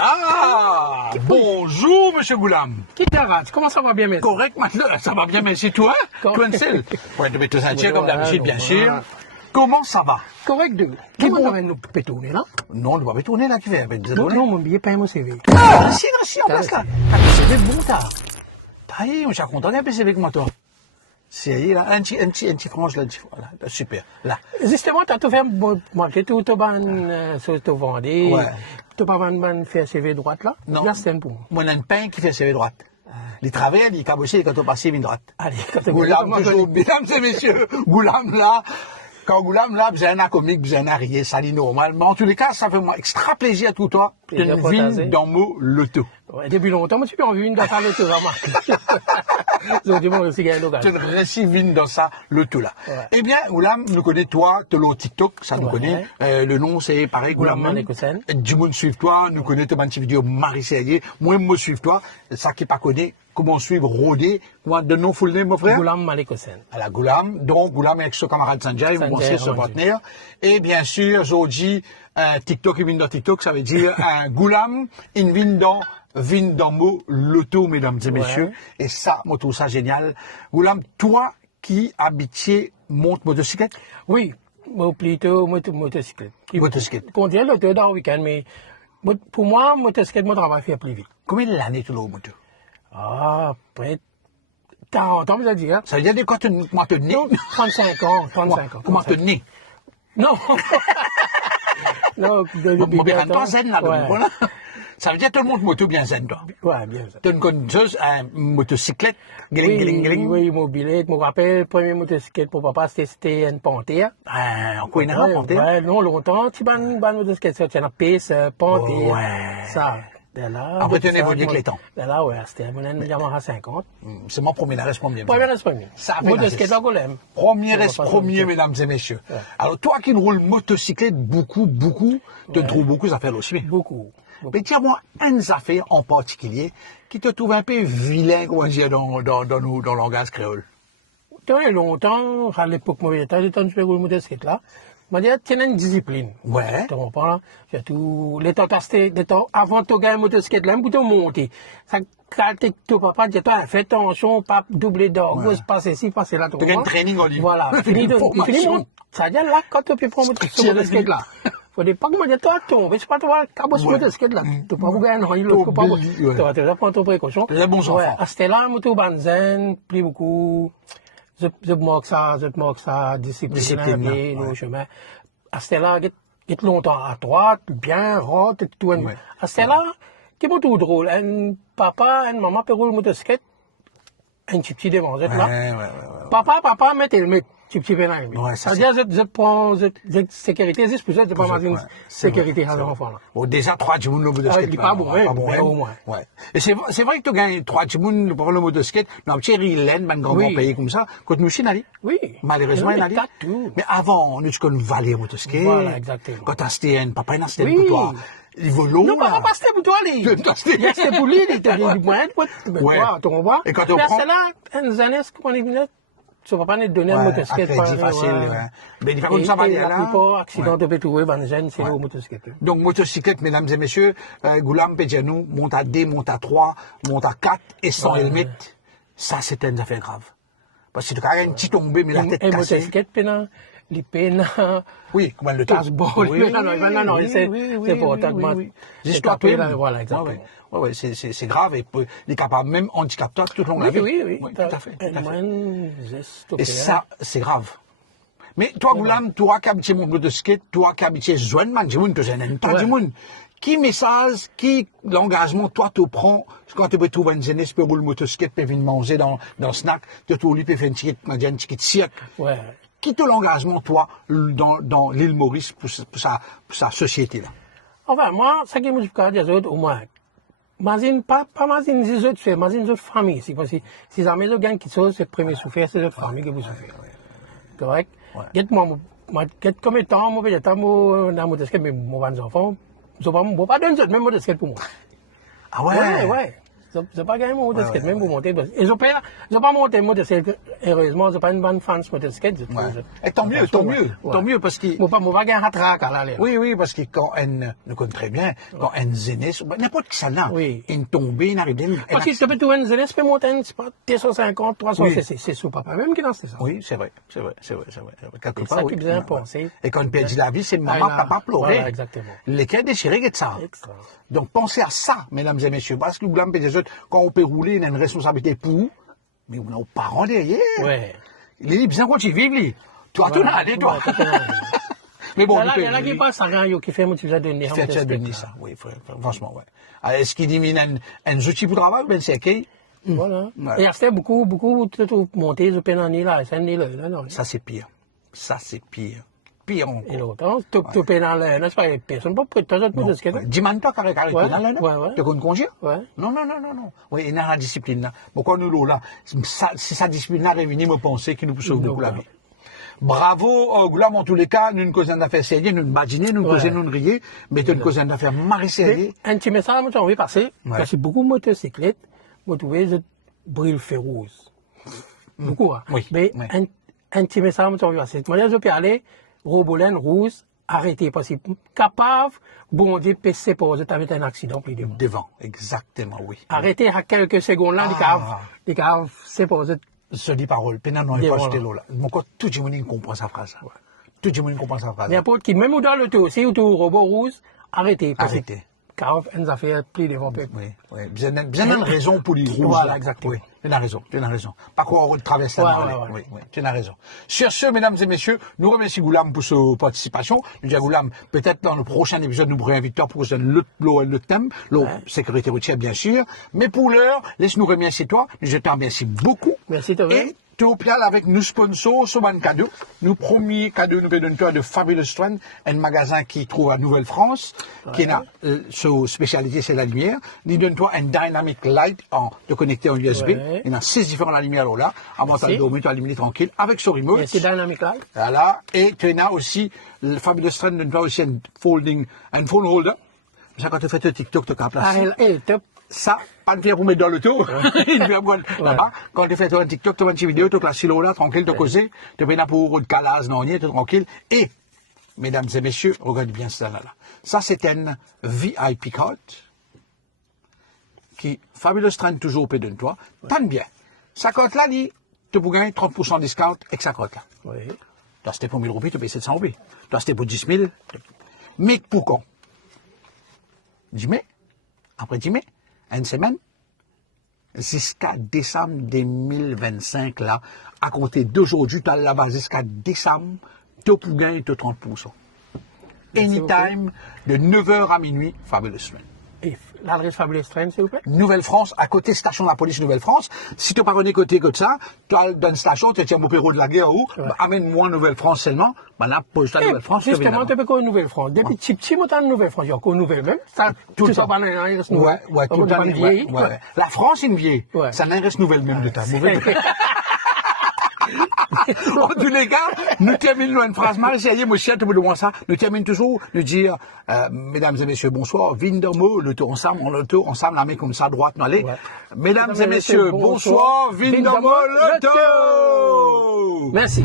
Ah, bonjour, monsieur Goulam. Qui t'arrête? Comment ça va bien, merci? Correct, maintenant, ça va bien, merci. Toi, Seul. Ouais, de mettre un comme d'habitude, bien sûr. Comment ça va? Correct, deux. Comment ça va nous pétourner, là? Non, on ne va pas pétourner, là, qui fait avec des Non, mon billet, pas mon CV. Ah, si, en place, là. C'est bon, t'as. Aïe, on est content d'un PCV comme toi. C'est là, un petit frange là, voilà, super. Là. Justement, tu as tout fait marquer tout, tu as sur ton vendé. Ouais. Tu n'as pas fait CV droite là? Non. Là, c'est un pour moi. Moi, on a un pain qui fait CV droite. Les travailleurs, ils cabossent quand on passe ligne droite. Allez, quand tu Goulam, toujours, mesdames et messieurs, Goulam là. Quand Goulam là, vous avez un comique, vous avez un rire, ça dit normal. Mais en tous les cas, ça fait moi extra plaisir à tout toi de venir dans mon loto. Ouais, depuis longtemps, moi, je suis pas en vue dans ta loto, remarque. Je aussi gagné l'occasion. Tu réussis vine dans ça, loto là. Ouais. Eh bien, Goulam, nous connaît toi, tu l'as TikTok, ça nous connaît. Le nom, c'est pareil, Goulam. Du monde suive toi, nous connaît ton petit vidéo Marie Serrier. Moi, moi, suive toi. Ça qui pas connu, comment suivre Rodé. Comment de nom full name, mon frère? Goulam Malekosen. À la Goulam. Donc, Goulam avec son camarade Sanjay, mon son partenaire. Et bien sûr, Zoji, TikTok, il vient dans TikTok, ça veut dire un Goulam, il vient dans mon loto, mesdames et messieurs. Ouais. Et ça, moi, trouve ça génial. Goulam, toi qui habitiez monte motocyclette? Oui, plutôt motocyclette. Motocyclette. On dirait l'auto dans le week-end, mais pour moi, motocyclette, mon travail fait plus vite. Combien d'années tu l'as au moto? Ah, peut-être 40 ans, vous avez dit, hein? Ça veut dire que quand tu es né? 35 ans, 35 ans. Comment tu es né? Non. Non, depuis bien temps. Zen, là, donc, voilà. Ça veut dire que tout le monde moto bien zen, toi. Ouais, bien zen. Tu as une connaisseuse, une motocyclette, oui, mobilette. Je me rappelle, la première motocyclette pour papa, c'était une Panthère. En quoi, une Panthère? Ouais, non, longtemps, tu as une motocyclette, c'est une piste, Panthère. Ouais. Ça. Après, tu as évolué avec les temps. Là, ouais, c'était un Yamaha 50. C'est mon premier arrêt, premier. Ça fait motocyclette à Golem. Premier, mesdames et messieurs. Ouais. Alors, toi qui roules motocyclette beaucoup, te trouves beaucoup d'affaires aussi bien. Beaucoup. Mais tiens-moi une affaire en particulier qui te trouve un peu vilain, comment dire, dans le langage créole. Très longtemps, à l'époque, moi, j'étais en train de rouler motocyclette là. Je dis, tu as une discipline. Ouais. Tu comprends là? Surtout, les temps, avant de gagner une motocyclette là, pour te monter. Ça, quand ton papa dit, toi, fais attention, pas doubler d'or, gauche, passer ici, passer là, tu comprends? Tu as un training en ligne. Voilà. Fini, ça veut dire là, quand tu peux prendre une motocyclette là. Faut pas que moi, toi, tombe. C'est pas toi, cabot sur motocyclette là. Tu peux pas gagner un l'autre, tu peux pas. Tu vas prendre ton précaution. Les bons enfants. À ce là, moto banzen, plus beaucoup. Je manque ça, discipline, le chemin. À ce là, il est longtemps à droite, bien, droite, tout. À ce là, qui est tout drôle. Un papa, une maman peut rouler motocyclette, un petit devant, là. Papa, mettez le mec. Tu peux pas ouais, ça veut dire je prends sécurité, c'est pour ça que je prends une sécurité à l'enfant là. Bon, déjà 3 jours le motocyclette. Pas bon, au moins. Ouais. Et c'est vrai que tu gagnes 3 jours pour le motocyclette, dans un petit Rilène, un grand pays comme ça, quand nous sommes allés. Oui. Malheureusement, il allait. Mais avant, nous sommes valé motocyclette. Voilà, exactement. Quand t'as un papa, il a acheté pour toi. Il vole l'eau. Non, papa, c'était pour toi, il a acheté pour lui, il était du moyen, tu comprends? Et quand on prend. Mais c'est là, une année, qu'on est venu. Tu ne vas pas nous donner un motocyclette. C'est facile, mais il faut comme ça, la plupart accidents de pétrole, c'est au motocyclette. Donc, motocyclette, mesdames et messieurs, Goulam Pédianou, monte à D, monte à 3, monte à 4 et sans helmet. Ça, c'est une affaire grave. Parce que tu as une petite tombée, mais la tête cassée. Et motocyclette, les peines. Oui, comment le casse-bol. Non, c'est important. L'histoire, voilà, exactement. Oui, c'est grave et il est capable même handicapé tout le long de la vie. Oui, tout à fait. Et ça, c'est grave. Mais toi, Goulam, toi qui habites mon motocyclette, toi qui habites Zouane, tu es pas du monde. Qui message, qui l'engagement, toi, tu prends, quand tu peux trouver une jeunesse, tu peux rouler le motocyclette, tu peux venir manger dans le snack, tu peux faire une petite cirque. Ouais. Qui te l'engagement, toi, dans l'île Maurice pour sa société là? Enfin, moi, ce qui me dit des autres, au moins, imagine, pas imagine les autres, imagine les autres familles. Si les amis de gang qui sont, c'est le premier souffert, c'est les autres familles que vous souffrez. Correct? Moi, comme étant, moi, peut-être, moi, dans mon motocyclette, mais moi, mes enfants, je ne vais pas donner cette même motocyclette pour moi. Ah ouais? Ouais. J'ai pas gagné mon motoskate, même pour monter. Ils ont pas monté mon motoskate, heureusement, c'est pas une bonne fan de motoskate. Et tant mieux, parce qu'il... Moi, pas gagner un track à l'aller. Oui, parce que quand elle, nous connaît très bien, quand elle zénait, n'importe qui ça là, une tombée, une arrivée, parce que tu peux tout zénais, tu peux monter, c'est pas 250, 300, c'est sous papa même qui lance ça. Oui, c'est vrai. Quelque part, oui. Bien pensé. Et quand on perd la vie, c'est maman, papa pleurer. Voilà, exactement. Les cœurs déchirés, c'est ça. Donc, pensez à ça, mesdames et messieurs, parce que vous l'avez des autres, quand on peut rouler, on a une responsabilité pour vous, mais on a aux parents derrière. Ouais. Les bien quand tu vis, toi, tout là, toi. Mais bon, il y en a qui passent à rien, qui fait motiver de venir. Fait de ça, oui, franchement, ouais. Alors, est-ce qu'il dit, un outil pour travail, ben, c'est OK? Voilà. Et après, beaucoup, monter, je peine en île, là, c'est une île, là. Ça, c'est pire. Pire encore. Et l'autre, tu peines en l'air, n'est-ce pas? Personne ne peut prêter pour ce que Dis-moi, carré, dans l'air, non? Tu connais congé? Ouais. Non. Oui, il y a la discipline, là. Bon, quand nous, là, si sa discipline là réunie, me penser qu'il nous sauve beaucoup la vie. Bravo, Goulam, en tous les cas, nous, une cause d'affaires sérieux, nous, badiner, nous, cause nous, rier, mais une cause d'affaires marée sérieux. Un petit message, moi, j'ai envie de passer, parce que beaucoup de motocyclettes, vous trouvez, je brille feu rouge. Beaucoup, hein. Oui. Mais un petit message, moi, j'ai envie de passer. Moi, je peux aller, Robolène, rouge, arrêtez, parce que capable, bon Dieu, peut se séparer, tu as un accident plus devant. Devant, exactement, oui. Arrêtez à quelques secondes là, les caves, séparer. Se dit parole, pénal non, il faut acheter l'eau là. Mon côté, tout le monde comprend sa phrase. Tout le monde comprend sa phrase. N'importe qui, même dans le tour, si vous tour robot rouge, arrêtez. Arrêtez. Car une affaire plus devant peu. Oui. Bien une raison pour les rouges. Voilà, exactement. Oui, tu as raison. Pas qu'on traverse la oui, tu as raison. Sur ce, mesdames et messieurs, nous remercions Goulam pour sa participation. Nous disons Goulam, peut-être dans le prochain épisode, nous pourrons inviter pour que le thème, la sécurité routière, bien sûr. Mais pour l'heure, laisse-nous remercier toi. Je te remercie beaucoup. Merci, toi. Et Théopial avec nous sponsors sur un cadeau. Nous premier cadeau nous donne de Fabulous Strand, un magasin qui trouve à Nouvelle-France, qui a sa spécialité c'est la lumière. Il donne toi un Dynamic Light de connecté en USB. Il y a 6 différentes lumières là. Avant de dormir, tu as allumé tranquille avec son remote. C'est Dynamic Light. Voilà. Et tu as aussi le Fabulous Strand donne toi aussi un phone holder. Ça quand tu fais ton TikTok, tu as placé. Ça, pas de faire pour mettre dans le tour. Là-bas, quand tu fais ton TikTok, tu fais une petite vidéo, tu classes là, tranquille, tu causes, tu fais là pour calage, non, tu es tranquille. Et, mesdames et messieurs, regardez bien ça là. Ça, c'est un VIP card qui, Fabulous Strand toujours auprès de toi. Tant bien. Ça cote là, dit, tu peux gagner 30% de discount avec ça cote là. Oui. Tu as acheté pour 1000 roupies, tu payes 700 roupies. Tu as acheté pour 10 000. Mais pour quand? 10 mai. Après 10 mai. Une semaine, jusqu'à décembre 2025, là, à compter d'aujourd'hui, tu as là-bas jusqu'à décembre, tu peux gagner 30%. Anytime, de 9h à minuit, Fabulous Strand. Et l'adresse Fabulous Strand, s'il vous plaît? Nouvelle-France, à côté station de la police Nouvelle-France. Si tu n'as pas connu côté comme ça, tu as dans une station, tu tiens au bureau de la guerre ou, amène-moi Nouvelle-France seulement. Là, pose ta Nouvelle-France. Justement, tu peux connaître Nouvelle-France. Depuis petit, moi, tu as Nouvelle-France. Il y a encore Nouvelle-même. Tout ça, pas ouais. La France, est une vieille. Ça n'en reste Nouvelle-même de ta En tous les cas, nous terminons une phrase mal sérieuse, monsieur, tu veux ça. Nous terminons toujours, nous dire, mesdames et messieurs, bonsoir, Vindermo, le tour ensemble, la main comme ça, droite, non, allez. Mesdames et messieurs, bonsoir, Vindermo, le tour. Merci.